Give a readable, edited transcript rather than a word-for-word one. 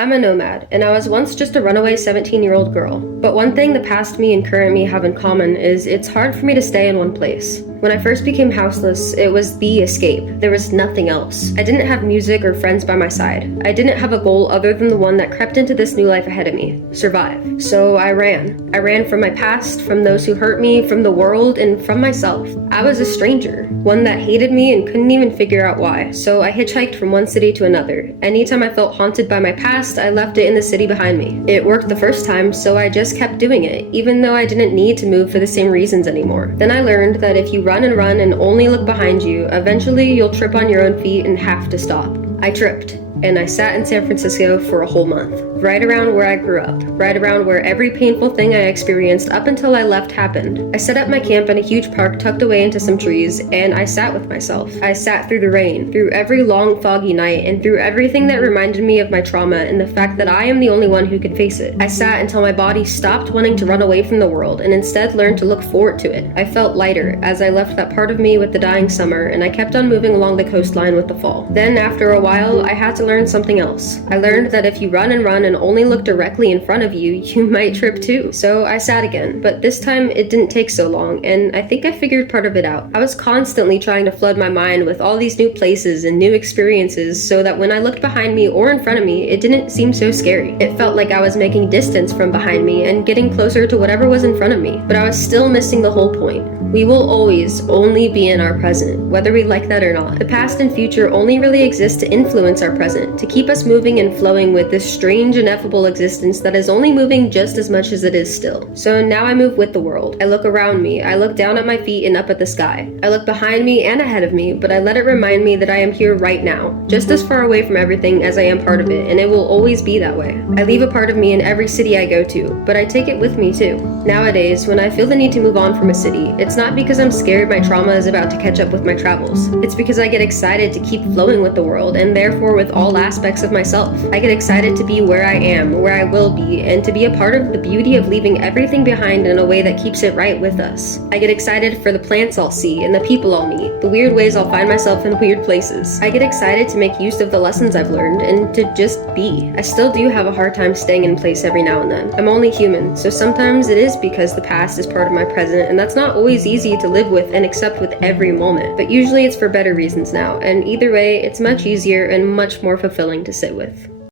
I'm a nomad, and I was once just a runaway 17-year-old girl. But one thing the past me and current me have in common is it's hard for me to stay in one place. When I first became houseless, it was the escape. There was nothing else. I didn't have music or friends by my side. I didn't have a goal other than the one that crept into this new life ahead of me: survive. So I ran. I ran from my past, from those who hurt me, from the world, and from myself. I was a stranger, one that hated me and couldn't even figure out why. So I hitchhiked from one city to another. Anytime I felt haunted by my past, I left it in the city behind me. It worked the first time, so I just kept doing it, even though I didn't need to move for the same reasons anymore. Then I learned that if you run and only look behind you, eventually you'll trip on your own feet and have to stop. I tripped, and I sat in San Francisco for a whole month, right around where I grew up, right around where every painful thing I experienced up until I left happened. I set up my camp in a huge park tucked away into some trees, and I sat with myself. I sat through the rain, through every long foggy night, and through everything that reminded me of my trauma and the fact that I am the only one who could face it. I sat until my body stopped wanting to run away from the world and instead learned to look forward to it. I felt lighter as I left that part of me with the dying summer, and I kept on moving along the coastline with the fall. Then after a while, I had to learn something else. I learned that if you run and only look directly in front of you, you might trip too. So I sat again, but this time it didn't take so long, and I think I figured part of it out. I was constantly trying to flood my mind with all these new places and new experiences so that when I looked behind me or in front of me, it didn't seem so scary. It felt like I was making distance from behind me and getting closer to whatever was in front of me, but I was still missing the whole point. We will always only be in our present, whether we like that or not. The past and future only really exist to influence our present, to keep us moving and flowing with this strange, ineffable existence that is only moving just as much as it is still. So now I move with the world. I look around me, I look down at my feet and up at the sky. I look behind me and ahead of me, but I let it remind me that I am here right now, just as far away from everything as I am part of it, and it will always be that way. I leave a part of me in every city I go to, but I take it with me too. Nowadays, when I feel the need to move on from a city, it's not because I'm scared my trauma is about to catch up with my travels. It's because I get excited to keep flowing with the world, and therefore with all aspects of myself. I get excited to be where I am, where I will be, and to be a part of the beauty of leaving everything behind in a way that keeps it right with us. I get excited for the plants I'll see and the people I'll meet, the weird ways I'll find myself in weird places. I get excited to make use of the lessons I've learned and to just be. I still do have a hard time staying in place every now and then. I'm only human, so sometimes it is because the past is part of my present, and that's not always easy to live with and accept with every moment. But usually it's for better reasons now, and either way, it's much easier and much more fulfilling to sit with.